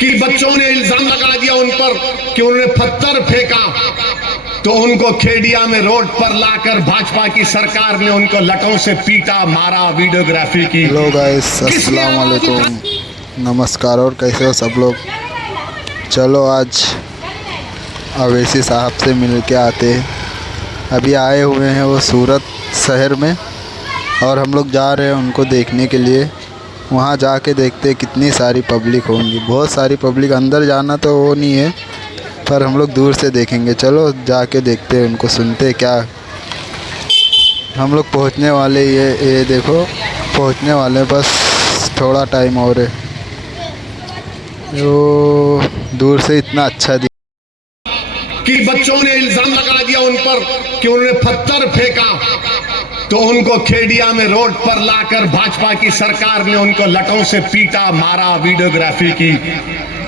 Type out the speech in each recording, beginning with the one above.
कि बच्चों ने इल्जाम लगा दिया उन पर कि उन्होंने पत्थर फेंका, तो उनको खेड़िया में रोड पर लाकर भाजपा की सरकार ने उनको लटों से पीटा, मारा, वीडियोग्राफी की। हेलो गाइस, अस्सलाम वालेकुम, नमस्कार। और कैसे हो सब लोग? चलो आज अवैसी साहब से मिल के आते हैं। अभी आए हुए हैं वो सूरत शहर में और हम लोग जा रहे हैं उनको देखने के लिए। वहाँ जाके देखते हैं कितनी सारी पब्लिक होंगी। बहुत सारी पब्लिक, अंदर जाना तो वो नहीं है पर हम लोग दूर से देखेंगे। चलो जाके देखते हैं उनको, सुनते हैं क्या। हम लोग पहुँचने वाले, ये देखो पहुँचने वाले, बस थोड़ा टाइम और है। वो दूर से इतना अच्छा कि बच्चों ने इल्जाम लगा दिया उन पर कि उन्होंने पत्थर फेंका, तो उनको खेड़िया में रोड पर लाकर भाजपा की सरकार ने उनको लटों से पीटा, मारा, वीडियोग्राफी की।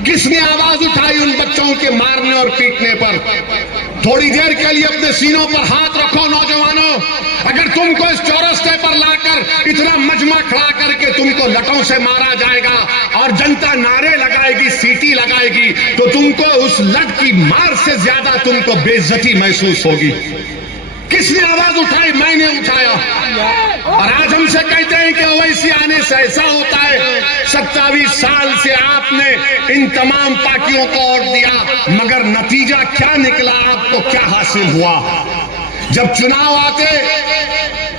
किसने आवाज उठाई उन बच्चों के मारने और पीटने पर? थोड़ी देर के लिए अपने सीनों पर हाथ रखो नौजवानों। अगर तुमको इस चौरस्ते पर लाकर इतना मजमा खड़ा करके तुमको लटों से मारा जाएगा और जनता नारे लगाएगी, सीटी लगाएगी, तो तुमको उस लट की मार से ज्यादा तुमको बेइज्जती महसूस होगी। किसने आवाज उठाई? मैंने उठाया। और आज हमसे कहते हैं कि ओवैसी आने से ऐसा होता है। 27 साल से आपने इन तमाम पार्टियों को वोट दिया, मगर नतीजा क्या निकला? आपको क्या हासिल हुआ? जब चुनाव आते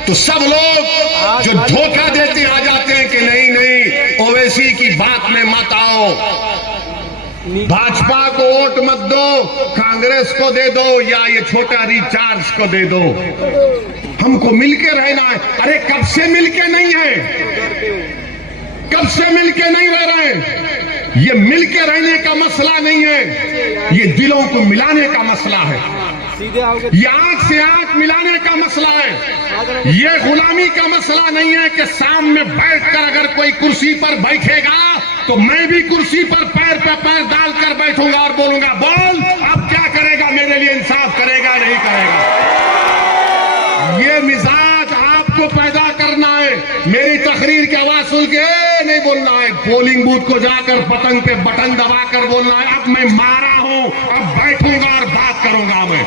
तो सब लोग जो धोखा देते आ जाते हैं कि नहीं नहीं, ओवैसी की बात में मत आओ, भाजपा को वोट मत दो, कांग्रेस को दे दो या ये छोटा रिचार्ज को दे दो, हमको मिलके रहना है। अरे कब से मिलके नहीं है? कब से मिलके नहीं रह रहे हैं? ये मिलके रहने का मसला नहीं है, ये दिलों को मिलाने का मसला है, ये आंख से आंख मिलाने का मसला है। ये गुलामी का मसला नहीं है कि सामने बैठकर अगर कोई कुर्सी पर बैठेगा तो मैं भी कुर्सी पर पैर पे पैर डालकर बैठूंगा और बोलूंगा, बोल अब क्या करेगा, मेरे लिए इंसाफ करेगा नहीं करेगा। ये मिजाज आपको पैदा करना है। मेरी तकरीर की आवाज सुन के नहीं बोलना है, पोलिंग बूथ को जाकर पतंग पे बटन दबाकर बोलना है, अब मैं मारा हूं, अब बैठूंगा और बात करूंगा मैं।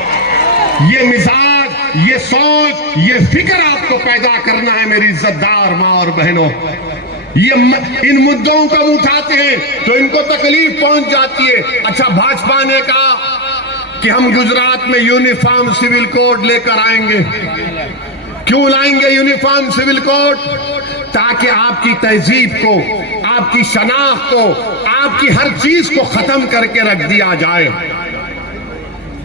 ये मिजाज, ये सोच, ये फिक्र आपको पैदा करना है मेरी इज्जतदार मां और बहनों। ये इन मुद्दों को उठाते हैं तो इनको तकलीफ पहुंच जाती है। अच्छा, भाजपा ने कहा कि हम गुजरात में यूनिफॉर्म सिविल कोड लेकर आएंगे। क्यों लाएंगे यूनिफॉर्म सिविल कोड? ताकि आपकी तहजीब को, आपकी शनाख्त को, आपकी हर चीज को खत्म करके रख दिया जाए।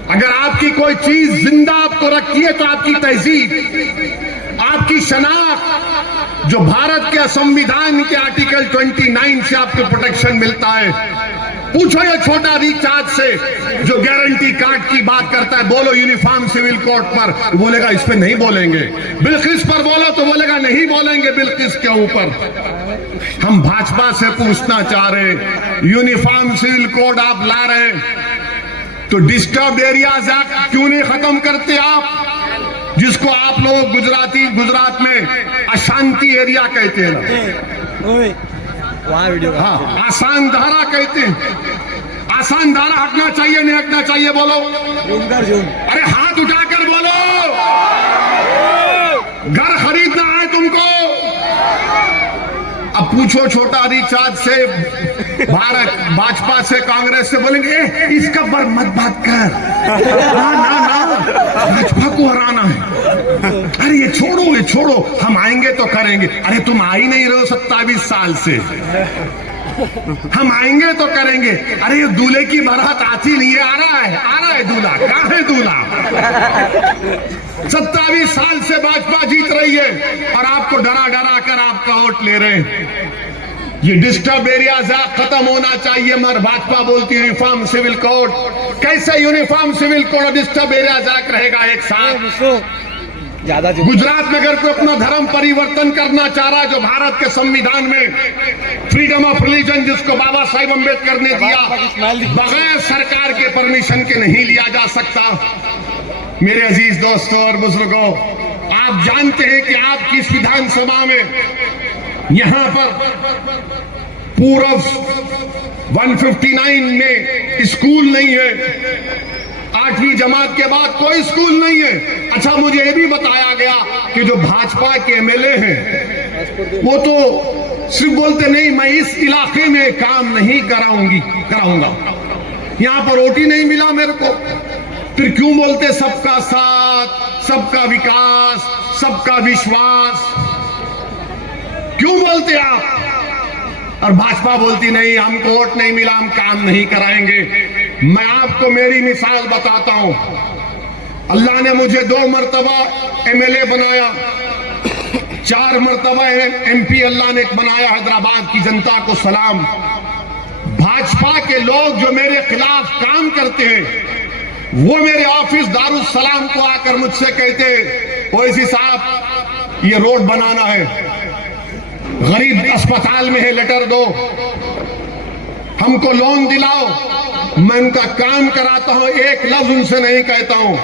अगर आपकी कोई चीज जिंदा आपको रखती है तो आपकी तहजीब, आपकी शनाख्त, जो भारत के संविधान के आर्टिकल 29 से आपको प्रोटेक्शन मिलता है। पूछो ये छोटा रिचार्ज से जो गारंटी कार्ड की बात करता है, बोलो यूनिफॉर्म सिविल कोड पर, बोलेगा इस पे नहीं बोलेंगे। बिल्किस पर बोलो तो बोलेगा नहीं बोलेंगे बिल्किस के ऊपर। हम भाजपा से पूछना चाह रहे हैं, यूनिफॉर्म सिविल कोड आप ला रहे हैं तो डिस्टर्ब एरियाज एक्ट क्यों नहीं खत्म करते आप, जिसको आप लोग गुजरात में अशांति एरिया कहते हैं, हाँ आसान धारा कहते हैं। आसान धारा हटना चाहिए नहीं हटना चाहिए? बोलो। अरे हाथ उठाकर बोलो। घर खरीदना है तुमको? अब पूछो छोटा रिचार्ज से, भारत भाजपा से, कांग्रेस से, बोलेंगे इसका पर मत बात कर, ना ना ना, भाजपा को हराना है। अरे ये छोड़ो, हम आएंगे तो करेंगे। अरे तुम आ ही नहीं रहे हो 27 साल से, हम आएंगे तो करेंगे। अरे ये दूल्हे की बारात आती नहीं है, आ रहा है दूल्हा, कहाँ है दूल्हा? 27 साल से भाजपा जीत रही है और आपको डरा डरा कर आपका वोट ले रहे हैं। ये डिस्टर्ब एरियाज खत्म होना चाहिए, मगर भाजपा बोलती है यूनिफॉर्म सिविल कोड। कैसे यूनिफॉर्म सिविल कोड और डिस्टर्ब एरियाज रहेगा एक साथ? गुजरात में अगर कोई अपना धर्म परिवर्तन करना चाह रहा है, जो भारत के संविधान में फ्रीडम ऑफ रिलीजन जिसको बाबा साहिब अम्बेडकर ने दिया, बगैर सरकार के परमिशन के नहीं लिया जा सकता। मेरे अजीज दोस्तों और बुजुर्गों, आप जानते हैं कि आपकी इस विधानसभा में यहां पर पूर्व 159 में स्कूल नहीं है, 8वीं जमात के बाद कोई स्कूल नहीं है। अच्छा, मुझे ये भी बताया गया कि जो भाजपा के एमएलए हैं वो तो सिर्फ बोलते नहीं मैं इस इलाके में काम नहीं कराऊंगा, यहां पर रोटी नहीं मिला मेरे को, फिर क्यों बोलते सबका साथ, सबका विकास, सबका विश्वास, क्यों बोलते आप? और भाजपा बोलती नहीं हमको वोट नहीं मिला, हम काम नहीं कराएंगे। मैं आपको मेरी मिसाल बताता हूं। अल्लाह ने मुझे 2 मरतबा एमएलए बनाया, 4 मरतबा एमपी अल्लाह ने बनाया। हैदराबाद की जनता को सलाम। भाजपा के लोग जो मेरे खिलाफ काम करते हैं वो मेरे ऑफिस दारुस सलाम को आकर मुझसे कहते ओवैसी साहब ये रोड बनाना है, गरीब अस्पताल में है, लेटर दो, हमको लोन दिलाओ। मैं उनका काम कराता हूं, एक लफ्ज उनसे नहीं कहता हूं।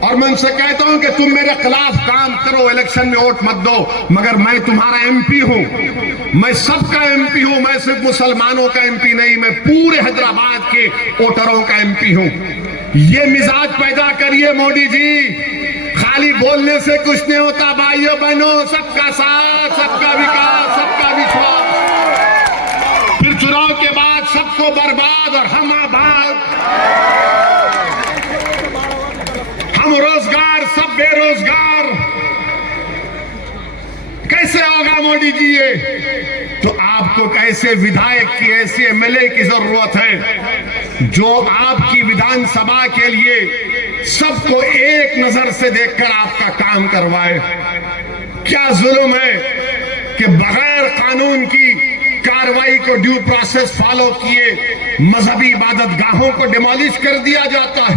और मैं उनसे कहता हूं कि तुम मेरे खिलाफ काम करो, इलेक्शन में वोट मत दो, मगर मैं तुम्हारा एमपी हूं, मैं सबका एमपी हूं। मैं सिर्फ मुसलमानों का एमपी नहीं, मैं पूरे हैदराबाद के वोटरों का एमपी हूं। ये मिजाज पैदा करिए मोदी जी। खाली बोलने से कुछ नहीं होता भाइयों बहनों, सबका साथ, सबका विकास, सबका विश्वास। फिर चुनाव के बाद सबको बर्बाद और हम आबाद, हम रोजगार, सब बेरोजगार। कैसे होगा मोदी जी ये? तो आपको कैसे विधायक की, ऐसे एमएलए की जरूरत है जो आपकी विधानसभा के लिए सबको एक नजर से देखकर आपका काम करवाए। क्या जुल्म है कि बगैर कानून की कार्रवाई को, ड्यू प्रोसेस फॉलो किए मजहबी इबादत गाहों को डिमोलिश कर दिया जाता है।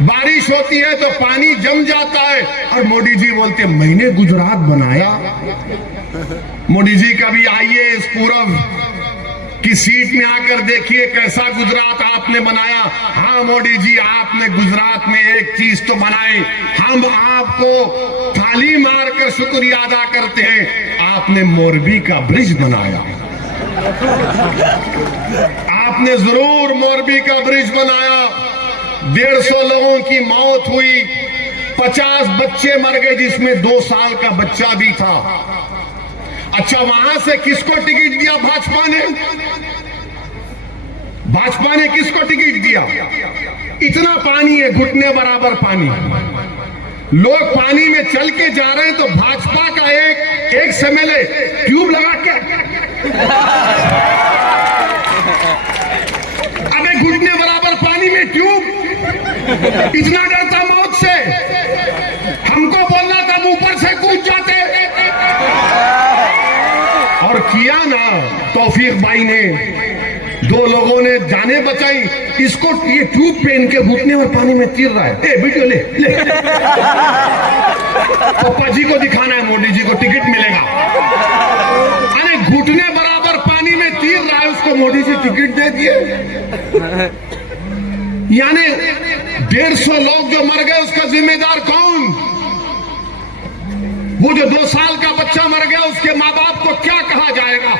बारिश होती है तो पानी जम जाता है और मोदी जी बोलते मैंने गुजरात बनाया। मोदी जी कभी आइए इस पूरब की सीट में आकर देखिए कैसा गुजरात आपने बनाया। हाँ मोदी जी, आपने गुजरात में एक चीज तो बनाई, हम आपको थाली मारकर शुक्रिया अदा करते हैं, आपने मोरबी का ब्रिज बनाया। आपने जरूर मोरबी का ब्रिज बनाया। 150 लोगों की मौत हुई, 50 बच्चे मर गए जिसमें 2 साल का बच्चा भी था। अच्छा, वहां से किसको टिकट दिया भाजपा ने? भाजपा ने किसको टिकट दिया? इतना पानी है, घुटने बराबर पानी, लोग पानी में चल के जा रहे हैं तो भाजपा का एक एमएलए ट्यूब लगा के, अबे घुटने बराबर पानी में ट्यूब, इतना डरता मौत से। हमको बोलना था ऊपर से कूद जाते। और किया ना, तौफीक भाई ने, 2 लोगों ने जाने बचाई। इसको ये ट्यूब पहन के घुटने और पानी में तीर रहा है। वीडियो ले ले, पप्पा जी को दिखाना है, मोदी जी को टिकट मिलेगा। अरे घुटने बराबर पानी में तीर रहा है, उसको मोदी जी टिकट दे दिए। यानी 150 लोग जो मर गए उसका जिम्मेदार कौन? वो जो 2 साल का बच्चा मर गया उसके माँ बाप को क्या कहा जाएगा?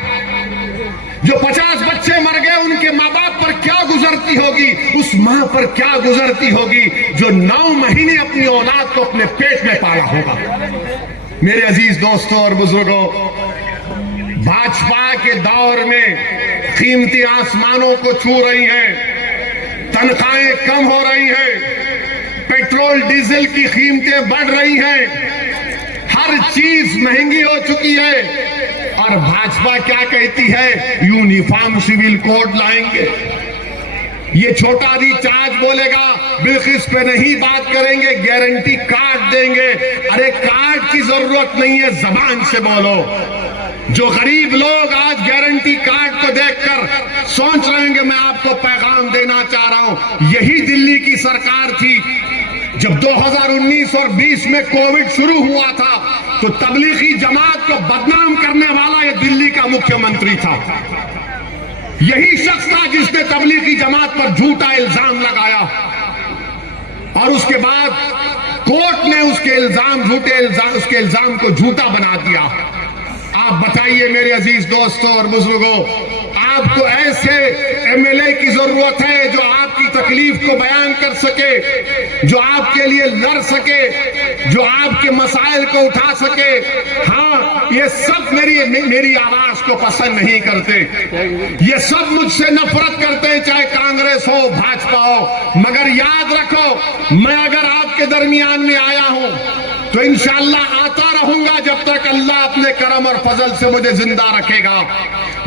जो 50 बच्चे मर गए उनके माँ बाप पर क्या गुजरती होगी? उस माँ पर क्या गुजरती होगी जो 9 महीने अपनी औलाद को अपने पेट में पाला होगा? मेरे अजीज दोस्तों और बुजुर्गों, भाजपा के दौर में कीमती आसमानों को छू रही हैं, तनख्वाहें कम हो रही हैं, पेट्रोल डीजल की कीमतें बढ़ रही हैं, हर चीज महंगी हो चुकी है। और भाजपा क्या कहती है? यूनिफॉर्म सिविल कोड लाएंगे। ये छोटा रिचार्ज बोलेगा, बिल्किस पे नहीं बात करेंगे, गारंटी कार्ड देंगे। अरे कार्ड की जरूरत नहीं है, जबान से बोलो। जो गरीब लोग आज गारंटी कार्ड को देखकर सोच रहे हैं, मैं आपको पैगाम देना चाह रहा हूं, यही दिल्ली की सरकार थी जब 2019 और 20 में कोविड शुरू हुआ था तो तबलीगी जमात को बदनाम करने वाला ये दिल्ली का मुख्यमंत्री था। यही शख्स था जिसने तबलीगी जमात पर झूठा इल्जाम लगाया और उसके बाद कोर्ट ने उसके उसके इल्जाम को झूठा बना दिया। आप बताइए मेरे अजीज दोस्तों और बुजुर्गों, आपको ऐसे एमएलए की जरूरत है जो आपकी तकलीफ को बयान कर सके, जो आपके लिए लड़ सके, जो आपके मसाइल को उठा सके। हाँ, ये सब मेरी आवाज को पसंद नहीं करते, ये सब मुझसे नफरत करते हैं, चाहे कांग्रेस हो भाजपा हो। मगर याद रखो, मैं अगर आपके दरमियान में आया हूं तो इंशाअल्लाह आता रहूंगा जब तक अल्लाह अपने करम और फजल से मुझे जिंदा रखेगा।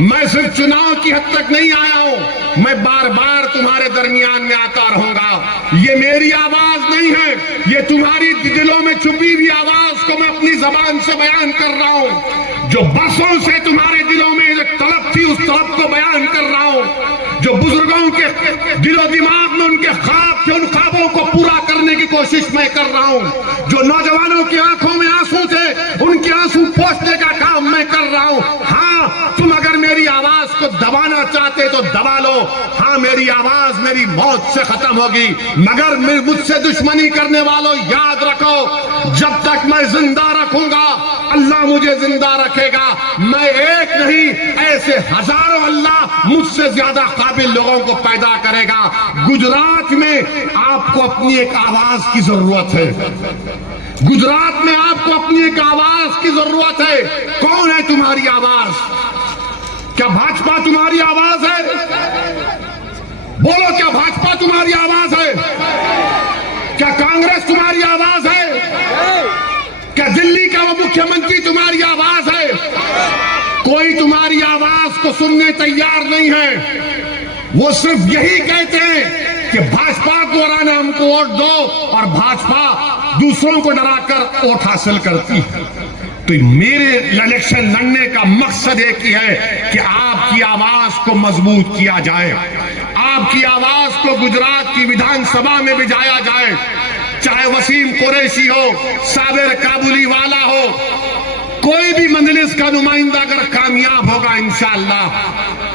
मैं सिर्फ चुनाव की हद तक नहीं आया हूं, मैं बार बार तुम्हारे दरमियान में आता रहूंगा। ये मेरी आवाज नहीं है, ये तुम्हारी दिलों में छुपी हुई आवाज को मैं अपनी जबान से बयान कर रहा हूं। जो बरसों से तुम्हारे दिलों में एक तड़प थी, उस तड़प को बयान कर रहा हूं। जो बुजुर्गों के दिलो दिमाग में उनके ख्वाब थे, उन ख्वाबों को पूरा करने की कोशिश मैं कर रहा हूं। जो नौजवानों की आंखों में आंसू थे, उनके आंसू पोंछने का काम मैं कर रहा हूं। हाँ, तुम अगर मेरी आवाज को दबाना चाहते तो दबा लो। हाँ, मेरी आवाज मेरी मौत से खत्म होगी, मगर मुझसे दुश्मनी करने वालों, याद रखो, जब तक मैं जिंदा रखूंगा अल्लाह मुझे जिंदा रखेगा। मैं एक नहीं, ऐसे हजारों अल्लाह मुझसे ज्यादा काबिल लोगों को पैदा करेगा। गुजरात में आपको अपनी एक आवाज की जरूरत है, गुजरात में आपको अपनी एक आवाज की जरूरत है। कौन है तुम्हारी आवाज? क्या भाजपा तुम्हारी आवाज है? बोलो, क्या भाजपा तुम्हारी आवाज है? क्या कांग्रेस तुम्हारी आवाज है? क्या दिल्ली का वो मुख्यमंत्री तुम्हारी आवाज है? कोई तुम्हारी आवाज को सुनने तैयार नहीं है। वो सिर्फ यही कहते हैं कि भाजपा को हराना, हमको वोट दो, और भाजपा दूसरों को डराकर वोट हासिल करती है। तो मेरे इलेक्शन लड़ने का मकसद एक ही है कि आपकी आवाज को मजबूत किया जाए, आपकी आवाज को गुजरात की विधानसभा में भिजाया जाए। चाहे वसीम कुरैशी हो, साबिर काबुली वाला हो, कोई भी मजलिस का नुमाइंदा अगर कामयाब होगा इंशाअल्लाह,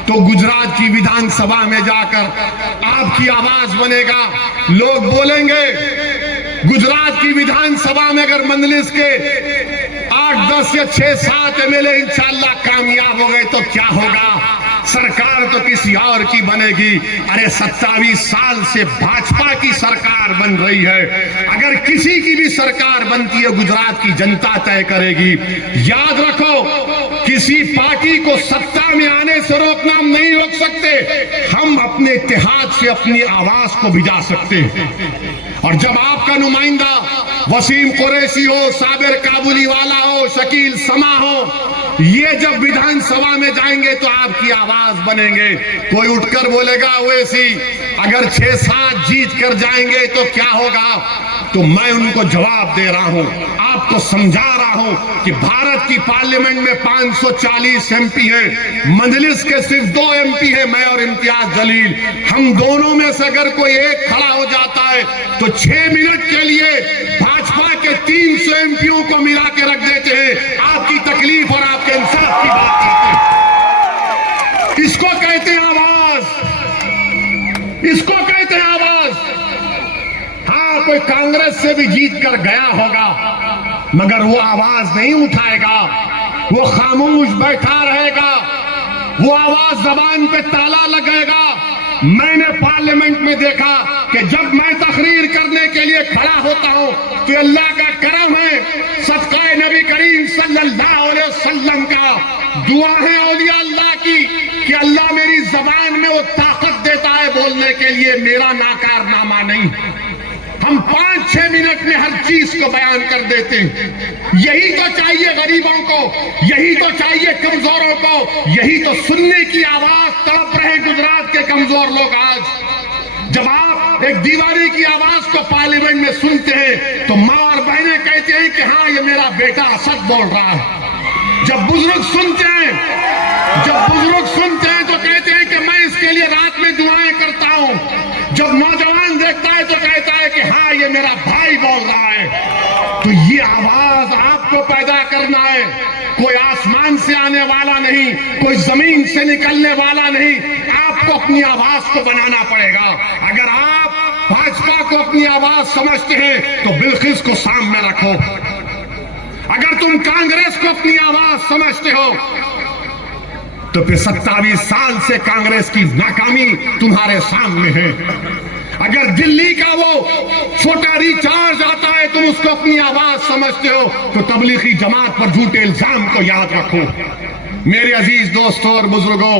तो गुजरात की विधानसभा में जाकर आपकी आवाज बनेगा। लोग बोलेंगे गुजरात की विधानसभा में अगर मजलिस के 8, 10 या 6, 7 एमएलए इंशाअल्लाह कामयाब हो गए तो क्या होगा? सरकार तो किसी और की बनेगी। अरे 27 साल से भाजपा की सरकार बन रही है। अगर किसी की भी सरकार बनती है, गुजरात की जनता तय करेगी। याद रखो, किसी पार्टी को सत्ता में आने से रोकना हम नहीं रोक सकते, हम अपने इत्तेहाद से अपनी आवाज को भिजा सकते हैं। और जब आपका नुमाइंदा वसीम कुरैशी हो, साबिर काबुली वाला हो, शकील समा हो, ये जब विधानसभा में जाएंगे तो आपकी आवाज बनेंगे। कोई उठकर बोलेगा ओवैसी अगर 6-7 जीत कर जाएंगे तो क्या होगा? तो मैं उनको जवाब दे रहा हूं, आपको समझा रहा हूं कि भारत की पार्लियामेंट में 540 एमपी हैं, मजलिस के सिर्फ 2 एमपी हैं, मैं और इम्तियाज जलील। हम दोनों में से अगर कोई एक खड़ा हो जाता है तो 6 मिनट के लिए भाजपा के 300 एमपीओं को मिला के रख देते हैं। आपकी तकलीफ और आपके इंसाफ की बात करते हैं। इसको कहते हैं आवाज, इसको कहते हैं आवाज। हाँ, कोई कांग्रेस से भी जीत कर गया होगा, मगर वो आवाज नहीं उठाएगा, वो खामोश बैठा रहेगा, वो आवाज जबान पे ताला लगेगा। मैंने पार्लियामेंट में देखा कि जब मैं तकरीर करने के लिए खड़ा होता हूं तो अल्लाह का करम है, सदका नबी करीम सल्लल्लाहु अलैहि वसल्लम का दुआ है औलिया अल्लाह की कि अल्लाह मेरी जबान में वो ताकत देता है बोलने के लिए, मेरा नाकारनामा नहीं। हम 5-6 मिनट में हर चीज को बयान कर देते हैं। यही तो चाहिए गरीबों को, यही तो चाहिए कमजोरों को, यही तो सुनने की आवाज तड़प रहे गुजरात के कमजोर लोग। आज जब आप एक दीवानी की आवाज को पार्लियामेंट में सुनते हैं तो माँ और बहनें कहते हैं कि हाँ, ये मेरा बेटा असद बोल रहा है। जब बुजुर्ग सुनते हैं, तो कहते हैं कि मैं इसके लिए रात में दुआएं करता हूं। जब नौजवान देखता है तो कहता है कि हाँ, ये मेरा भाई बोल रहा है। तो ये आवाज आपको पैदा करना है, कोई आसमान से आने वाला नहीं, कोई जमीन से निकलने वाला नहीं, आपको अपनी आवाज को बनाना पड़ेगा। अगर आप भाजपा को अपनी आवाज समझते हैं तो बिल्किस को सामने रखो। अगर तुम कांग्रेस को अपनी आवाज समझते हो तो फिर 27 साल से कांग्रेस की नाकामी तुम्हारे सामने है। अगर दिल्ली का वो छोटा रिचार्ज आता है तुम उसको अपनी आवाज समझते हो, तो तबलीगी जमात पर झूठे इल्जाम को याद रखो। मेरे अजीज दोस्तों और बुजुर्गों,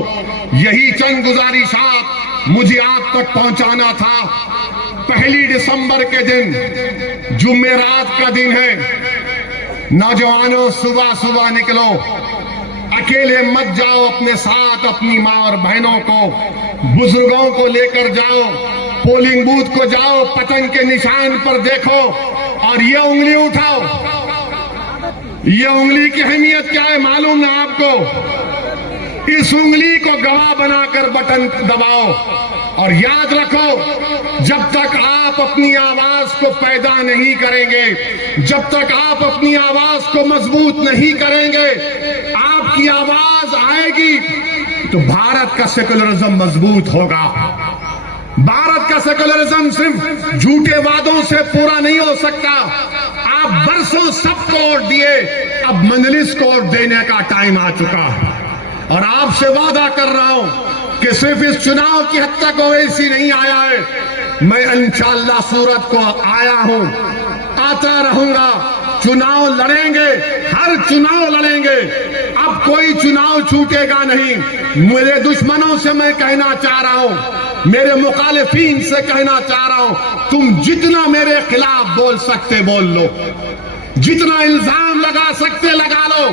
यही चंद गुजारिशात मुझे आप तक पहुंचाना था। 1 दिसंबर के दिन जुमेरात का दिन है। नौजवानों, सुबह सुबह निकलो, अकेले मत जाओ, अपने साथ अपनी माँ और बहनों को, बुजुर्गों को लेकर जाओ। पोलिंग बूथ को जाओ, पतंग के निशान पर देखो और ये उंगली उठाओ। ये उंगली की अहमियत क्या है मालूम ना आपको? इस उंगली को गवाह बनाकर बटन दबाओ और याद रखो, जब तक आप अपनी आवाज को पैदा नहीं करेंगे, जब तक आप अपनी आवाज को मजबूत नहीं करेंगे, आपकी आवाज आएगी तो भारत का सेकुलरिज्म मजबूत होगा। भारत का सेकुलरिज्म सिर्फ झूठे वादों से पूरा नहीं हो सकता। आप बरसों सबको वोट दिए, अब मजलिस को वोट देने का टाइम आ चुका है। और आपसे वादा कर रहा हूं कि सिर्फ इस चुनाव की हद तक ओवैसी नहीं आया है, मैं इंशाअल्लाह सूरत को आया हूं, आता रहूंगा। चुनाव लड़ेंगे, हर चुनाव लड़ेंगे। अब कोई चुनाव छूटेगा नहीं। मेरे दुश्मनों से मैं कहना चाह रहा हूं, मेरे मुखालिफिन से कहना चाह रहा हूं, तुम जितना मेरे खिलाफ बोल सकते बोल लो, जितना इल्जाम लगा सकते लगा लो,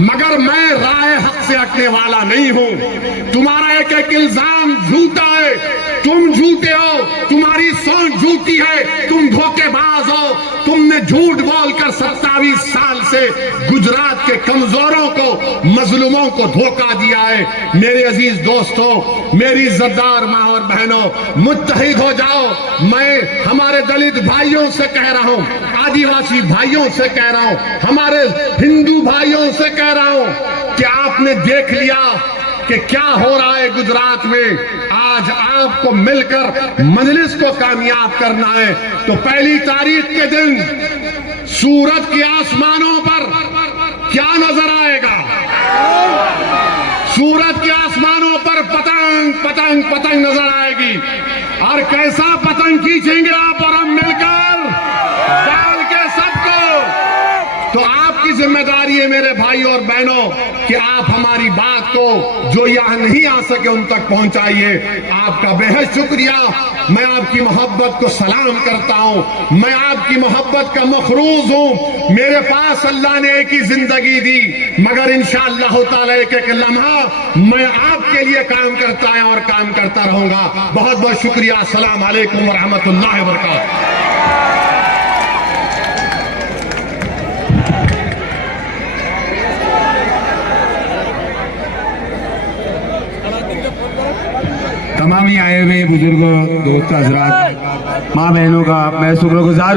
मगर मैं राय हक से हटने वाला नहीं हूं। तुम्हारा एक एक इल्जाम झूठा है, तुम झूठे हो, तुम्हारी सोच झूठी है, तुम धोखेबाज हो। तुमने झूठ बोलकर 27 साल से गुजरात के कमजोरों को, मजलूमों को धोखा दिया है। मेरे अजीज दोस्तों, मेरी इज्जतदार मां और बहनों, मुत्तहिद हो जाओ। मैं हमारे दलित भाइयों से कह रहा हूं, आदिवासी भाइयों से कह रहा हूं, हमारे हिंदू भाइयों से कह रहा हूं कि आपने देख लिया कि क्या हो रहा है गुजरात में। आज आपको मिलकर मजलिस को कामयाब करना है। तो 1 तारीख के दिन सूरत के आसमानों पर क्या नजर आएगा? सूरत के आसमानों पर पतंग पतंग पतंग नजर आएगी। और कैसा पतंग खींचेंगे आप और हम मिलकर, डाल के सबको। तो आपकी जिम्मेदारी है मेरे भाई और बहनों कि आप हमारी बात को, जो यहां नहीं आ सके, उन तक पहुंचाइए। आपका बेहद शुक्रिया। मैं आपकी मोहब्बत को सलाम करता हूं। मैं आपकी मोहब्बत का मखरूज हूं। मेरे पास अल्लाह ने एक ही जिंदगी दी, मगर इंशाअल्लाह ताला एक एक लम्हा मैं आपके लिए काम करता है और काम करता रहूंगा। बहुत बहुत शुक्रिया। अस्सलाम वालेकुम व रहमतुल्लाहि व बरकातहू। तमाम ही आए हुए बुजुर्गों, दोस्त हजरात, माँ बहनों का मैं शुक्रगुजार हूँ।